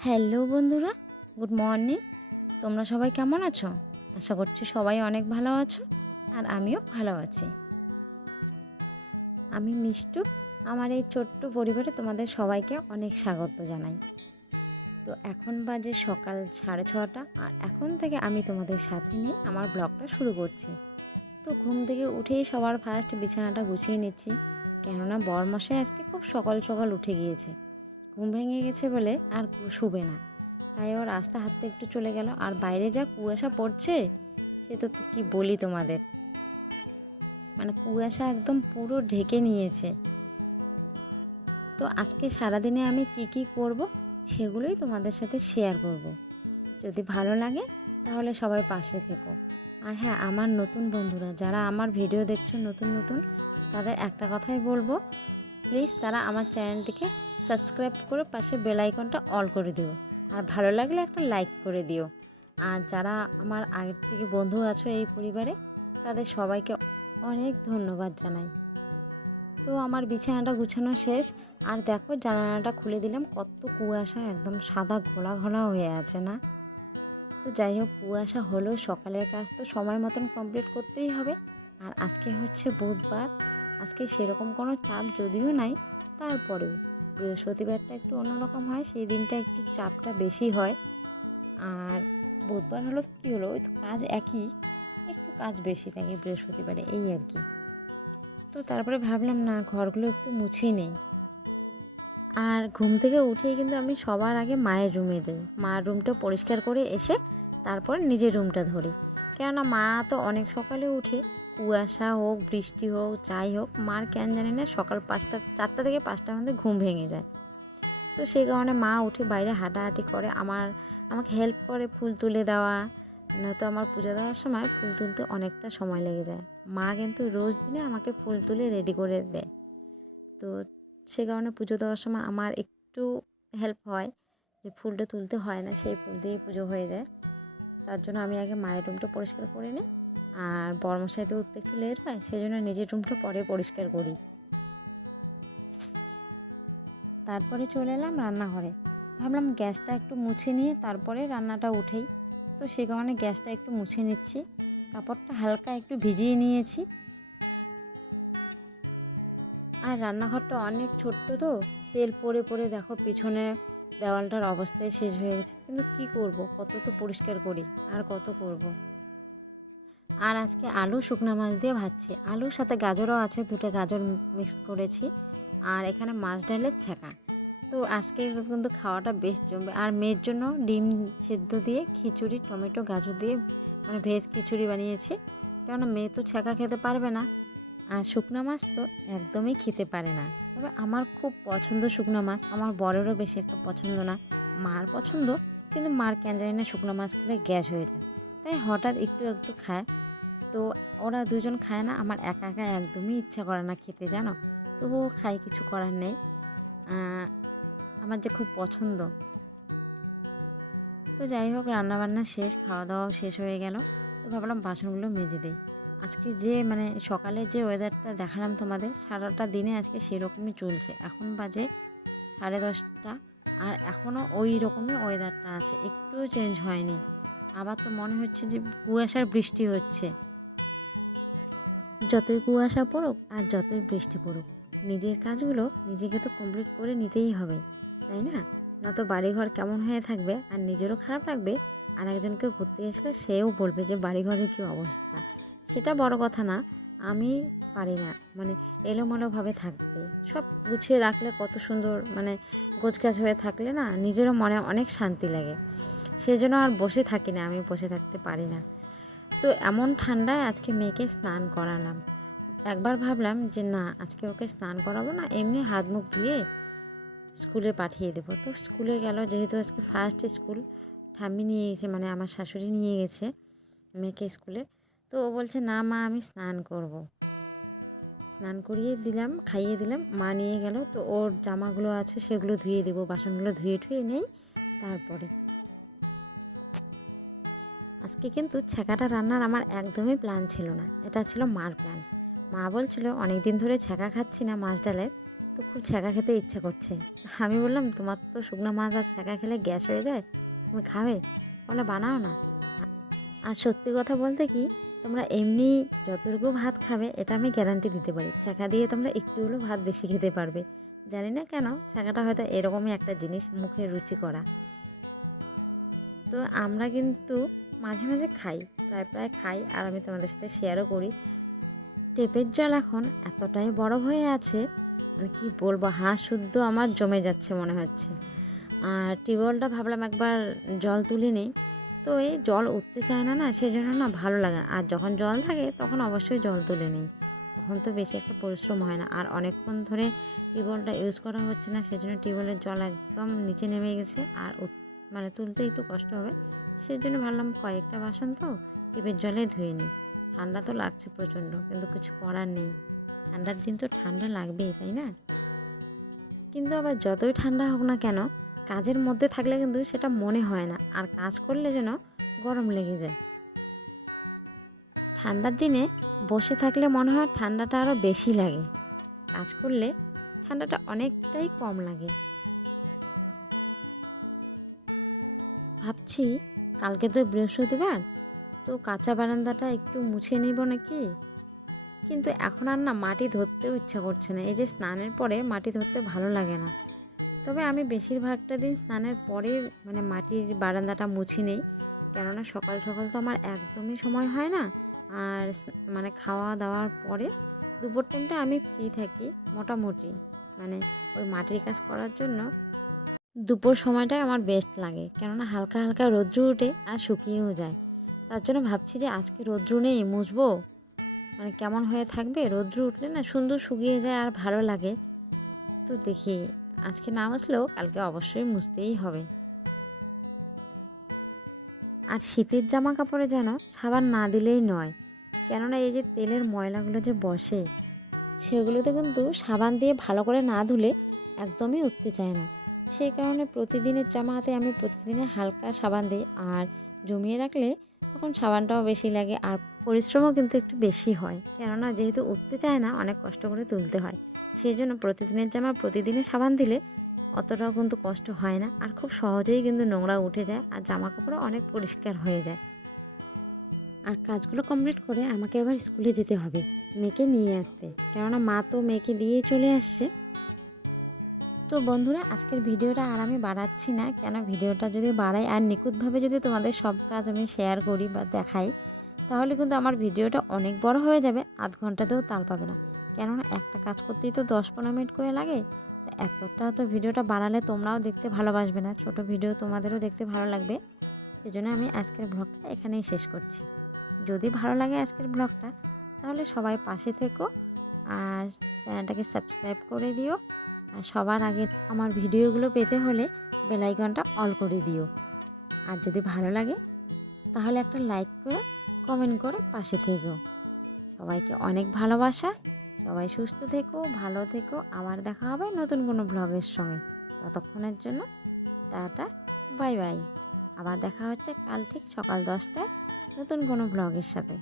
Hello বন্ধুরা, good morning. তোমরা সবাই কেমন আছো? আশা করছি সবাই অনেক ভালো আছো, আর আমিও ভালো আছি। আমি মিষ্টু। আমার এই ছোট্ট পরিবারে তোমাদের সবাইকে অনেক স্বাগত জানাই। তো এখন বাজে সকাল 6:30, আর এখন থেকে আমি তোমাদের সাথে নিয়ে আমার ব্লগটা শুরু করছি। তো ঘুম থেকে উঠেই সবার ফার্স্ট বিছানাটা গুছিয়ে নিচ্ছি, কেননা বরমশাই আজকে খুব সকাল সকাল উঠে গিয়েছে। ঘুম ভেঙে গেছে বলে আর শুবে না, তাই ও রাস্তা হাঁটতে একটু চলে গেল। আর বাইরে যা কুয়াশা পড়ছে, সে তো কি বলি তোমাদের, মানে কুয়াশা একদম পুরো ঢেকে নিয়েছে। তো আজকে সারাদিনে আমি কি করব সেগুলোই তোমাদের সাথে শেয়ার করব। যদি ভালো লাগে তাহলে সবাই পাশে থেকো। আর হ্যাঁ, আমার নতুন বন্ধুরা যারা আমার ভিডিও দেখছো নতুন নতুন, তাদের একটা কথাই বলবো, প্লিজ তারা আমার চ্যানেলটিকে সাবস্ক্রাইব করে পাশে বেল আইকনটা অল করে দিও। আর ভালো লাগলে একটা লাইক করে দিও। আর যারা আমার আগের থেকে বন্ধু আছো এই পরিবারে, তাদের সবাইকে অনেক ধন্যবাদ জানাই। তো আমার বিছানাটা গুছানো শেষ, আর দেখো জানালাটা খুলে দিলাম, কত কুয়াশা, একদম সাদা ঘোলা ঘোলা হয়ে আছে না? তো যাই হোক, কুয়াশা হলেও সকালের কাজ তো সময় মতন কমপ্লিট করতেই হবে। আর আজকে হচ্ছে বুধবার, আজকে সেরকম কোনো চাপ যদিও নাই, তারপরেও বৃহস্পতিবারটা একটু অন্যরকম হয়, সেই দিনটা একটু চাপটা বেশি হয়। আর বুধবার হলো কী হলো, ওই তো কাজ একই, একটু কাজ বেশি থাকে বৃহস্পতিবারে, এই আর কি। তো তারপরে ভাবলাম না, ঘরগুলো একটু মুছিয়ে নেই। আর ঘুম থেকে উঠেই কিন্তু আমি সবার আগে মায়ের রুমে যাই, মার রুমটা পরিষ্কার করে এসে তারপর নিজের রুমটা ধরি। কেননা মা তো অনেক সকালে উঠে, কুয়াশা হোক বৃষ্টি হোক যাই হোক, মার কেন জানি না সকাল 4টা থেকে 5টার মধ্যে ঘুম ভেঙে যায়। তো সেই কারণে মা উঠে বাইরে হাঁটাহাঁটি করে, আমাকে হেল্প করে ফুল তুলে দেওয়া। নয়তো আমার পুজো দেওয়ার সময় ফুল তুলতে অনেকটা সময় লেগে যায়। মা কিন্তু রোজ দিনে আমাকে ফুল তুলে রেডি করে দেয়। তো সে কারণে পুজো দেওয়ার সময় আমার একটু হেল্প হয়, যে ফুলটা তুলতে হয় না, সেই ফুল দিয়েই পুজো হয়ে যায়। তার জন্য আমি আগে মায়ের রুমটা পরিষ্কার করে নিই। আর বরমশাইতে উঠতে একটু লেট হয়, সেই জন্য নিজের রুমটা পরে পরিষ্কার করি। তারপরে চলে এলাম রান্নাঘরে, ভাবলাম গ্যাসটা একটু মুছে নিয়ে তারপরে রান্নাটা উঠেই। তো সে কারণে গ্যাসটা একটু মুছে নিচ্ছি, কাপড়টা হালকা একটু ভিজিয়ে নিয়েছি। আর রান্নাঘরটা অনেক ছোট্ট, তো তেল পড়ে পড়ে দেখো পিছনে দেওয়ালটার অবস্থায় শেষ হয়ে গেছে, কিন্তু কি করব, কত তো পরিষ্কার করি, আর কত করব। আর আজকে আলু শুকনো মাছ দিয়ে ভাজছি, আলুর সাথে গাজরও আছে, 2টা গাজর মিক্স করেছি। আর এখানে মাছ ডালের ছ্যাঁকা। তো আজকে কিন্তু খাওয়াটা বেশ জমবে। আর মেয়ের জন্য ডিম সেদ্ধ দিয়ে খিচুড়ি, টমেটো গাজর দিয়ে মানে ভেজ খিচুড়ি বানিয়েছি, কেননা মেয়ে তো ছ্যাঁকা খেতে পারবে না, আর শুকনো মাছ তো একদমই খেতে পারে না। তবে আমার খুব পছন্দ শুকনো মাছ, আমার বরেরও বেশি একটা পছন্দ না, মার পছন্দ, কিন্তু মার কেন জানি না শুকনো মাছ খেলে গ্যাস হয়ে যায়, তাই হঠাৎ একটু একটু খায়। তো ওরা দুজন খায় না, আমার একা একা একদমই ইচ্ছা করে না খেতে, জানো, তবুও খাই, কিছু করার নেই। আমার যে খুব পছন্দ। তো যাই হোক, রান্নাবান্না শেষ, খাওয়া দাওয়াও শেষ হয়ে গেল। তো ভাবলাম বাসনগুলো মেজে দিই। আজকে যে মানে সকালে যে ওয়েদারটা দেখালাম তোমাদের, সারাটা দিনে আজকে সেরকমই চলছে। এখন বাজে 10:30, আর এখনও ওই রকমই ওয়েদারটা আছে, একটুও চেঞ্জ হয়নি। আবার তো মনে হচ্ছে যে কুয়াশার বৃষ্টি হচ্ছে। যতই কুয়াশা পড়ুক আর যতই বৃষ্টি পড়ুক, নিজের কাজগুলো নিজেকে তো কমপ্লিট করে নিতেই হবে, তাই না? নয়তো বাড়িঘর কেমন হয়ে থাকবে, আর নিজেরও খারাপ লাগবে, আর একজনকে ঘুরতে আসলে সেও বলবে যে বাড়িঘরের কী অবস্থা। সেটা বড় কথা না, আমি পারি না মানে এলোমেলোভাবে থাকতে। সব গুছিয়ে রাখলে কত সুন্দর, মানে গোছগাছ হয়ে থাকলে না নিজেরও মনে অনেক শান্তি লাগে। সেই জন্য আর বসে থাকি না, আমি বসে থাকতে পারি না। তো এমন ঠান্ডায় আজকে মেয়েকে স্নান করালাম। একবার ভাবলাম যে না, আজকে ওকে স্নান করাবো না, এমনি হাত মুখ ধুয়ে স্কুলে পাঠিয়ে দেবো। তো স্কুলে গেল, যেহেতু আজকে ফার্স্ট স্কুল, ঠাম্মি নিয়ে গেছে, মানে আমার শাশুড়ি নিয়ে গেছে মেয়েকে স্কুলে। তো ও বলছে না মা, আমি স্নান করব। স্নান করিয়ে দিলাম, খাইয়ে দিলাম, মা নিয়ে গেল। তো ওর জামাগুলো আছে সেগুলো ধুয়ে দেবো, বাসনগুলো ধুয়ে ঠুয়ে নেই তারপরে। আজকে কিন্তু ছ্যাঁকাটা রান্নার আমার একদমই প্ল্যান ছিল না, এটা ছিল মার প্ল্যান। মা বলছিল অনেক দিন ধরে ছ্যাঁকা খাচ্ছি না মাছ ডালের, তো খুব ছ্যাঁকা খেতে ইচ্ছা করছে। আমি বললাম, তোমার তো শুকনো মাছ আর ছ্যাঁকা খেলে গ্যাস হয়ে যায়, তুমি খাবে? বলে বানাও না। আর সত্যি কথা বলতে কি, তোমরা এমনি যতটুকু ভাত খাবে এটা আমি গ্যারান্টি দিতে পারি, ছ্যাঁকা দিয়ে তোমরা একটু হলেও ভাত বেশি খেতে পারবে। জানি না কেন, ছ্যাঁকাটা হয়তো এরকমই একটা জিনিস, মুখে রুচি করা। তো আমরা কিন্তু মাঝে মাঝে খাই, প্রায় খাই, আর আমি তোমাদের সাথে শেয়ারও করি। টেপের জল এখন এতটাই বরফ হয়ে আছে, মানে কি বলবো, হাঁস শুদ্ধ আমার জমে যাচ্ছে মনে হচ্ছে। আর টিউবওয়েলটা ভাবলাম একবার জল তুলে নিই, তো এই জল উঠতে চায় না, সেজন্য না ভালো লাগে না। আর যখন জল থাকে তখন অবশ্যই জল তুলে নিই, তখন তো বেশি একটা পরিশ্রম হয় না। আর অনেকক্ষণ ধরে টিউবওয়েলটা ইউজ করা হচ্ছে না, সেজন্য টিউবওয়েলের জল একদম নিচে নেমে গেছে, আর মানে তুলতে একটু কষ্ট হবে। সেজন্য ভাবলাম কয়েকটা বাসন তো টিপের জলে ধুয়ে নিই। ঠান্ডা তো লাগছে প্রচণ্ড, কিন্তু কিছু করার নেই, ঠান্ডার দিন তো ঠান্ডা লাগবেই, তাই না? কিন্তু আবার যতই ঠান্ডা হোক না কেন, কাজের মধ্যে থাকলে কিন্তু সেটা মনে হয় না, আর কাজ করলে যেন গরম লেগে যায়। ঠান্ডার দিনে বসে থাকলে মনে হয় ঠান্ডাটা আরও বেশি লাগে, কাজ করলে ঠান্ডাটা অনেকটাই কম লাগে। ভাবছি কালকে তো বৃহস্পতিবার, তো কাঁচা বারান্দাটা একটু মুছে নিব নাকি। কিন্তু এখন আর না মাটি ধরতেও ইচ্ছা করছে না, এই যে স্নানের পরে মাটি ধরতে ভালো লাগে না। তবে আমি বেশিরভাগটা দিন স্নানের পরে মানে মাটির বারান্দাটা মুছি নেই, কেননা সকাল সকাল তো আমার একদমই সময় হয় না। আর মানে খাওয়া দাওয়ার পরে দুপুর টাইমটা আমি ফ্রি থাকি মোটামুটি, মানে ওই মাটির কাজ করার জন্য দুপুর সময়টাই আমার বেস্ট লাগে, কেননা হালকা হালকা রৌদ্র উঠে আর শুকিয়েও যায়। তার জন্য ভাবছি যে আজকে রৌদ্র নেই, মুছবো, মানে কেমন হয়ে থাকবে, রৌদ্র উঠলে না সুন্দর শুকিয়ে যায় আর ভালো লাগে। তো দেখি, আজকে না মুছলেও কালকে অবশ্যই মুছতেই হবে। আর শীতের জামা কাপড়ে যেন সাবান না দিলেই নয়, কেননা এই যে তেলের ময়লাগুলো যে বসে, সেগুলোতে কিন্তু সাবান দিয়ে ভালো করে না ধুলে একদমই উঠতে চায় না। সেই কারণে প্রতিদিনের জামা হাতে আমি প্রতিদিনে হালকা সাবান দিই, আর জমিয়ে রাখলে তখন সাবানটাও বেশি লাগে, আর পরিশ্রমও কিন্তু একটু বেশি হয়, কেননা যেহেতু উঠতে চায় না, অনেক কষ্ট করে তুলতে হয়। সেই জন্য প্রতিদিনের জামা প্রতিদিনে সাবান দিলে অতটাও কিন্তু কষ্ট হয় না, আর খুব সহজেই কিন্তু নোংরা উঠে যায়, আর জামা কাপড়ও অনেক পরিষ্কার হয়ে যায়। আর কাজগুলো কমপ্লিট করে আমাকে এবার স্কুলে যেতে হবে, মেয়েকে নিয়ে আসতে, কেননা মা তো মেয়েকে দিয়ে চলে আসছে। তো বন্ধুরা, আজকের ভিডিওটা আর আমি বাড়াচ্ছি না, কেন ভিডিওটা যদি বাড়াই আর নিখুঁতভাবে যদি তোমাদের সব কাজ আমি শেয়ার করি বা দেখাই, তাহলে কিন্তু আমার ভিডিওটা অনেক বড় হয়ে যাবে, আধ ঘন্টাতেও তাল পাবে না। কেননা একটা কাজ করতেই তো 10-15 মিনিট করে লাগে, তো এতটা তো ভিডিওটা বাড়ালে তোমরাও দেখতে ভালোবাসবে না, ছোট ভিডিও তোমাদেরও দেখতে ভালো লাগবে। সেজন্য আমি আজকের ব্লগটা এখানেই শেষ করছি। যদি ভালো লাগে আজকের ব্লগটা, তাহলে সবাই পাশে থেকো, আর চ্যানেলটাকে সাবস্ক্রাইব করে দিও, আর সবার আগে আমার ভিডিওগুলো পেতে হলে বেল আইকনটা অল করে দিও। আর যদি ভালো লাগে তাহলে একটা লাইক করে কমেন্ট করে পাশে থেকো। সবাইকে অনেক ভালোবাসা, সবাই সুস্থ থেকো, ভালো থেকো, আবার দেখা হবে নতুন কোনো ব্লগের সঙ্গে। ততক্ষণের জন্য টাটা, বাই বাই। আবার দেখা হচ্ছে কাল ঠিক সকাল 10টায় নতুন কোনো ব্লগের সাথে।